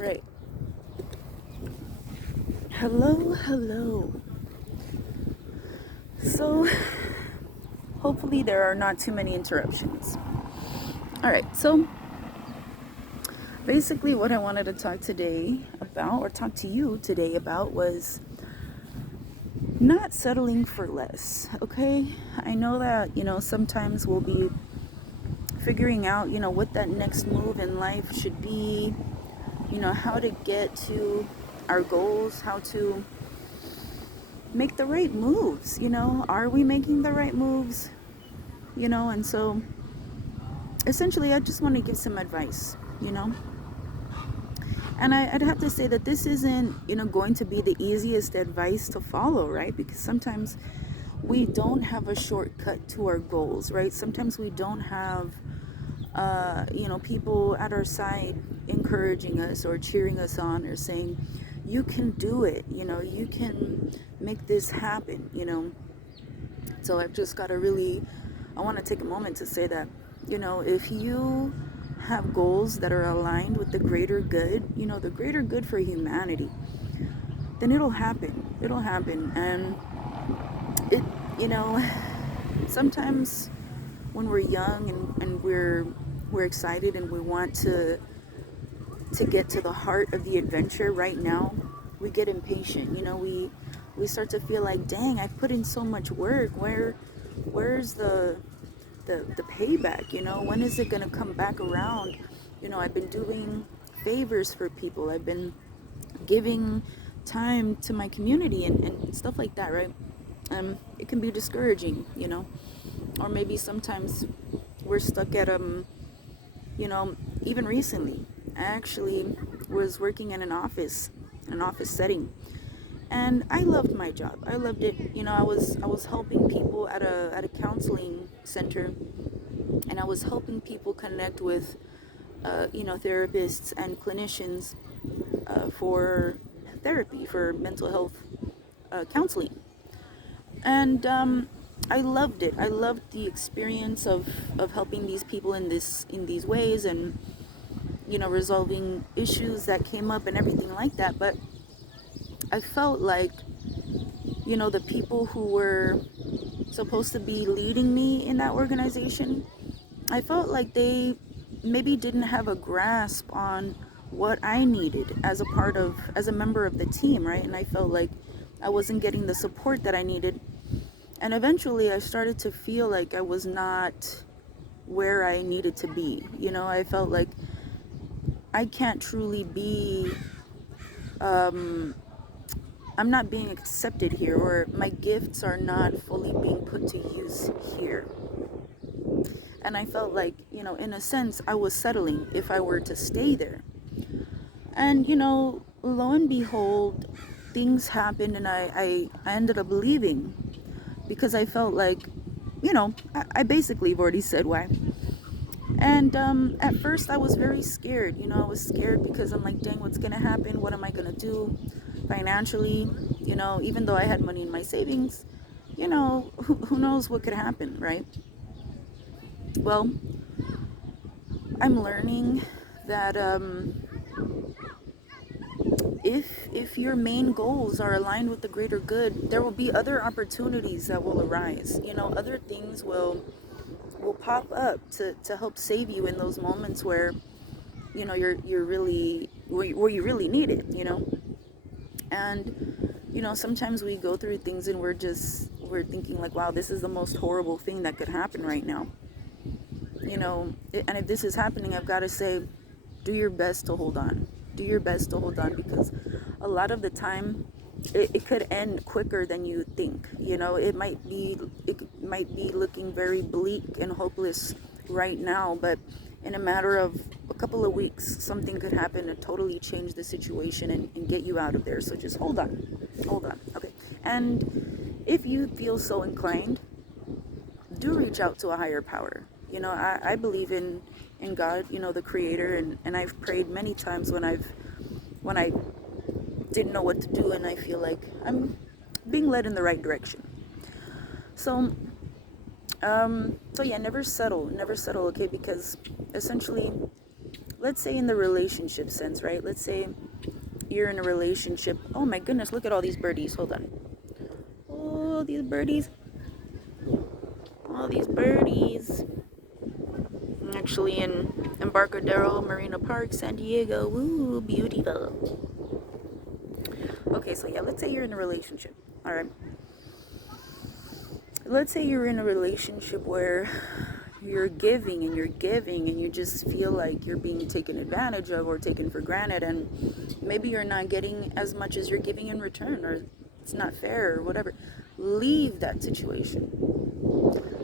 right. Hello, hello. So, hopefully, there are not too many interruptions. All right. So, basically, what I wanted to talk today about, or talk to you today about, was not settling for less. Okay. I know that, sometimes we'll be figuring out, what that next move in life should be, how to get to our goals, how to make the right moves. Are we making the right moves? And so essentially, I just want to give some advice. And I'd have to say that this isn't, going to be the easiest advice to follow, right? Because sometimes we don't have a shortcut to our goals, right? Sometimes we don't have, people at our side encouraging us or cheering us on or saying, you can do it, you can make this happen. So I've just got to really, I want to take a moment to say that, if you have goals that are aligned with the greater good, the greater good for humanity, then it'll happen. It'll happen. And it, you know, sometimes when we're young and we're excited and we want to get to the heart of the adventure right now, we get impatient. We start to feel like, dang, I've put in so much work. Where's the payback? When is it going to come back around? I've been doing favors for people. I've been giving time to my community and stuff like that, right? It can be discouraging. Or maybe sometimes we're stuck at even recently I actually was working in an office setting, and I loved my job. I loved it. I was helping people at a counseling center, and I was helping people connect with therapists and clinicians for therapy, for mental health counseling. And I loved it. I loved the experience of helping these people in these ways, and resolving issues that came up and everything like that. But I felt like the people who were supposed to be leading me in that organization, I felt like they maybe didn't have a grasp on what I needed as a member of the team, right? And I felt like I wasn't getting the support that I needed. And eventually I started to feel like I was not where I needed to be. I felt like I can't truly be, I'm not being accepted here, or my gifts are not fully being put to use here. And I felt like, in a sense, I was settling if I were to stay there. And, lo and behold, things happened, and I ended up leaving because I felt like, I basically have already said why. And at first I was very scared. I was scared because I'm like, dang, what's going to happen? What am I going to do financially? Even though I had money in my savings, who knows what could happen, right? Well, I'm learning that if your main goals are aligned with the greater good, there will be other opportunities that will arise. Other things will pop up to help save you in those moments where you're really where you really need it. And sometimes we go through things and we're thinking like, wow, this is the most horrible thing that could happen right now. And if this is happening, I've got to say, do your best to hold on. Do your best to hold on, because a lot of the time it could end quicker than you think. It might be looking very bleak and hopeless right now, but in a matter of a couple of weeks, something could happen and totally change the situation and get you out of there. So just hold on. Okay. And if you feel so inclined, do reach out to a higher power. I believe in God, the creator, and I've prayed many times when I didn't know what to do, and I feel like I'm being led in the right direction. So so yeah, never settle, okay? Because essentially let's say in the relationship sense, right? Let's say you're in a relationship. Oh my goodness, look at all these birdies. Hold on. Oh, these birdies. All these birdies. I'm actually in Embarcadero Marina Park, San Diego. Woo, beautiful. Okay, so yeah, let's say you're in a relationship. All right. Let's say you're in a relationship where you're giving and you're giving and you just feel like you're being taken advantage of or taken for granted, and maybe you're not getting as much as you're giving in return, or it's not fair or whatever. Leave that situation.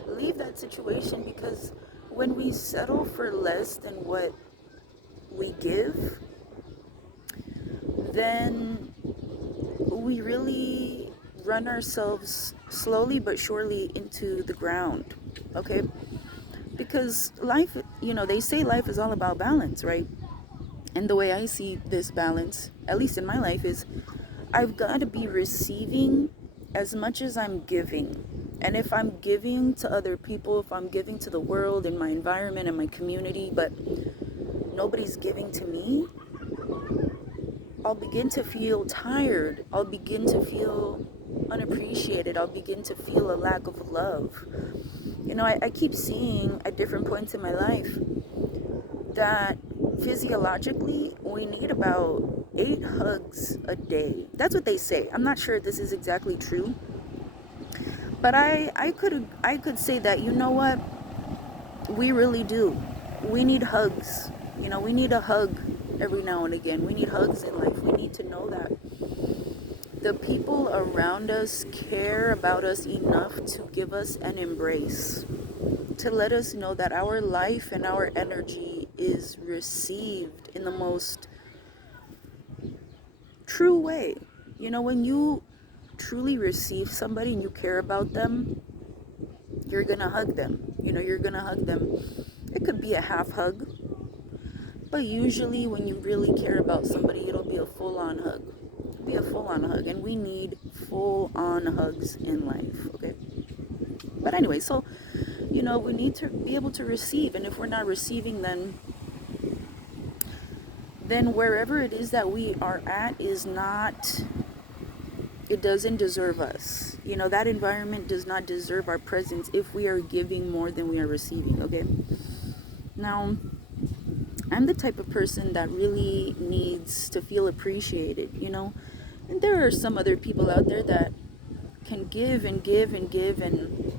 Leave that situation, because when we settle for less than what we give, then we really run ourselves slowly but surely into the ground. Okay? Because life, they say life is all about balance, right? And the way I see this balance, at least in my life, is I've got to be receiving as much as I'm giving. And if I'm giving to other people, if I'm giving to the world and my environment and my community, but nobody's giving to me, I'll begin to feel tired. I'll begin to feel unappreciated. I'll begin to feel a lack of love. I keep seeing at different points in my life that physiologically we need about 8 hugs a day. That's what they say. I'm not sure if this is exactly true, but I could say that, you know what, we really do. We need hugs. We need a hug every now and again. We need hugs in life. We need to know that the people around us care about us enough to give us an embrace, to let us know that our life and our energy is received in the most true way. When you truly receive somebody and you care about them, you're gonna hug them. You're gonna hug them. It could be a half hug, but usually when you really care about somebody, it'll be a full-on hug. It'll be a full-on hug, and we need full-on hugs in life, okay? But anyway, so we need to be able to receive, and if we're not receiving, then wherever it is that we are at is not, it doesn't deserve us. That environment does not deserve our presence if we are giving more than we are receiving, okay? Now, I'm the type of person that really needs to feel appreciated, and there are some other people out there that can give and give and give and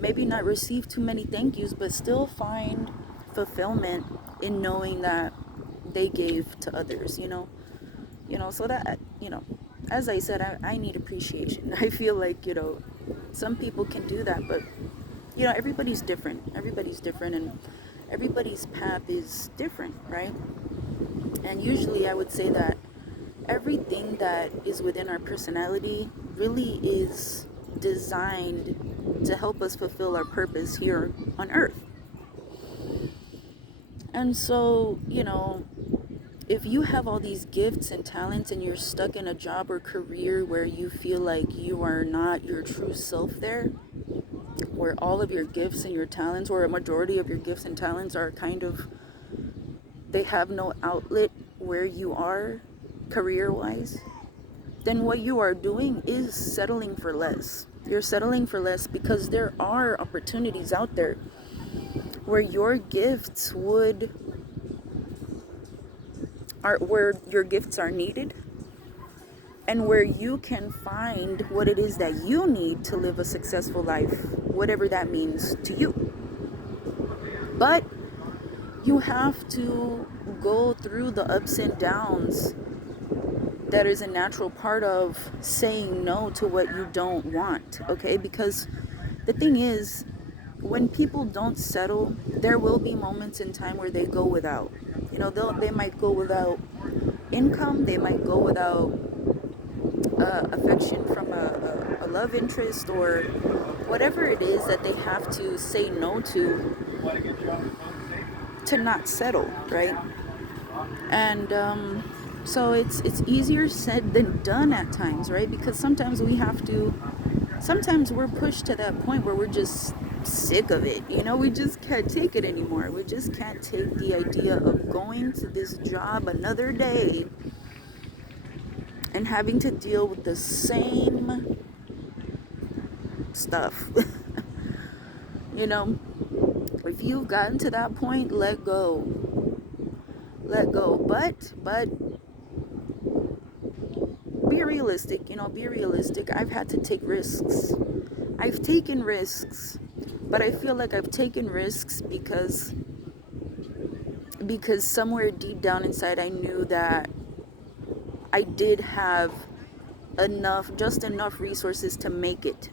maybe not receive too many thank yous, but still find fulfillment in knowing that they gave to others, so that, as I said, I need appreciation. I feel like, some people can do that, but, everybody's different. And everybody's path is different, right? And usually I would say that everything that is within our personality really is designed to help us fulfill our purpose here on earth. And so, if you have all these gifts and talents and you're stuck in a job or career where you feel like you are not your true self there, where all of your gifts and your talents, or a majority of your gifts and talents are kind of, they have no outlet where you are career-wise, then what you are doing is settling for less. You're settling for less because there are opportunities out there where your gifts where your gifts are needed, and where you can find what it is that you need to live a successful life, whatever that means to you. But you have to go through the ups and downs that is a natural part of saying no to what you don't want, okay? Because the thing is, when people don't settle, there will be moments in time where they go without. They might go without income, they might go without affection from a love interest, or whatever it is that they have to say no to not settle, right? And so it's easier said than done at times, right? Because sometimes we're pushed to that point where we're just sick of it. We just can't take it anymore. We just can't take the idea of going to this job another day and having to deal with the same stuff. you know, if you've gotten to that point, let go. Let go. But be realistic, be realistic. I've had to take risks. I've taken risks, but I feel like I've taken risks because somewhere deep down inside I knew that I did have just enough resources to make it.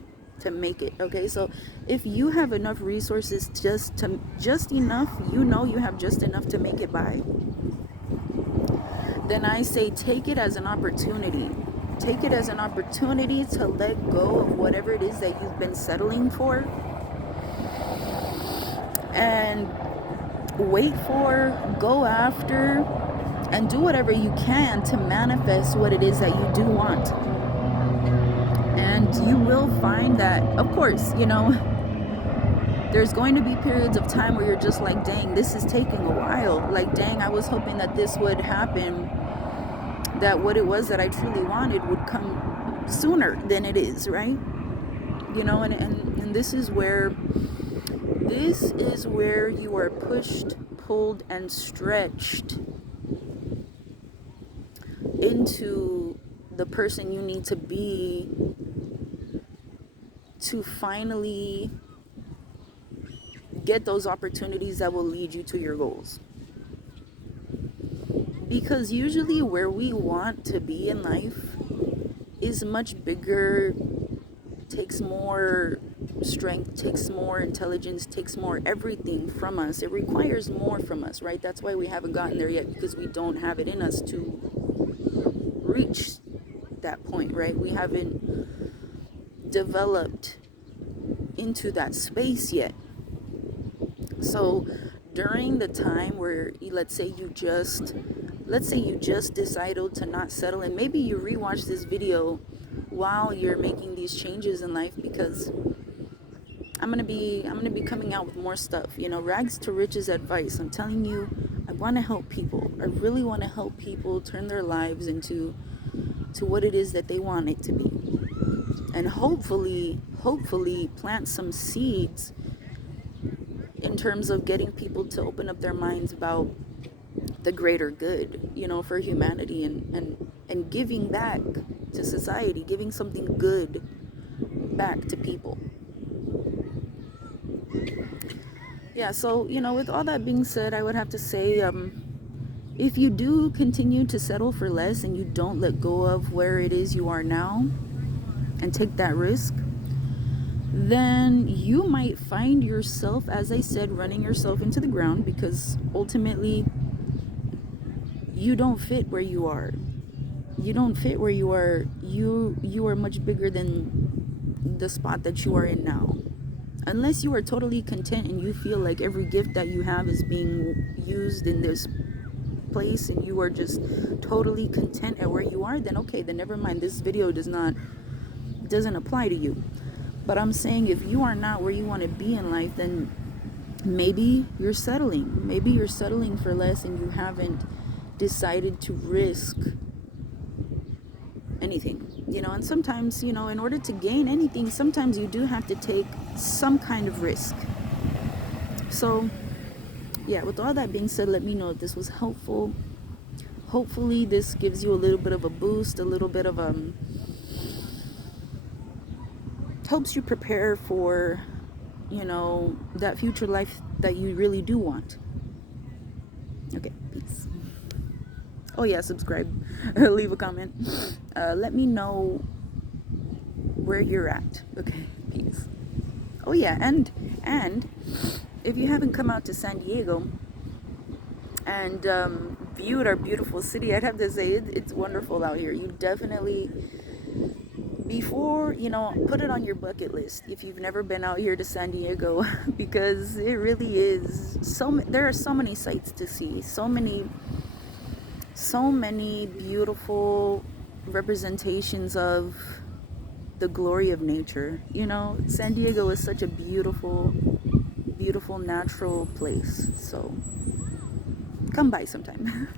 Okay, so if you have enough resources, just enough, you have just enough to make it by, then I say take it as an opportunity. Take it as an opportunity to let go of whatever it is that you've been settling for, and go after, and do whatever you can to manifest what it is that you do want. And you will find that, of course, there's going to be periods of time where you're just like, dang, this is taking a while. Like, dang, I was hoping that this would happen, that what it was that I truly wanted would come sooner than it is, right? And this is where you are pushed, pulled, and stretched into the person you need to be to finally get those opportunities that will lead you to your goals. Because usually where we want to be in life is much bigger, takes more strength, takes more intelligence, takes more everything from us. It requires more from us, right? That's why we haven't gotten there yet, because we don't have it in us to reach that point, right? We haven't developed into that space yet. So during the time where, let's say you just decided to not settle, and maybe you rewatch this video while you're making these changes in life, because I'm gonna be coming out with more stuff, rags to riches advice. I'm telling you, I want to help people. I really want to help people turn their lives into what it is that they want it to be, and hopefully plant some seeds in terms of getting people to open up their minds about the greater good, for humanity, and giving back to society, giving something good back to people. Yeah, so, with all that being said, I would have to say, if you do continue to settle for less and you don't let go of where it is you are now and take that risk, then you might find yourself, as I said, running yourself into the ground, because ultimately you don't fit where you are. You don't fit where you are. You are much bigger than the spot that you are in now. Unless you are totally content and you feel like every gift that you have is being used in this place, and you are just totally content at where you are, then okay, then never mind. This video doesn't apply to you. But I'm saying, if you are not where you want to be in life, then maybe you're settling. Maybe you're settling for less, and you haven't decided to risk anything. And sometimes, in order to gain anything, sometimes you do have to take some kind of risk. So, yeah, with all that being said, let me know if this was helpful. Hopefully this gives you a little bit of a boost, a little bit of helps you prepare for, that future life that you really do want. Okay, peace. Oh yeah, subscribe, leave a comment. Let me know where you're at. Okay, peace. Oh yeah, and if you haven't come out to San Diego and viewed our beautiful city, I'd have to say it's wonderful out here. You definitely, before, put it on your bucket list if you've never been out here to San Diego, because it really is there are so many sights to see, so many beautiful representations of the glory of nature. You know, San Diego is such a beautiful, beautiful natural place. So come by sometime.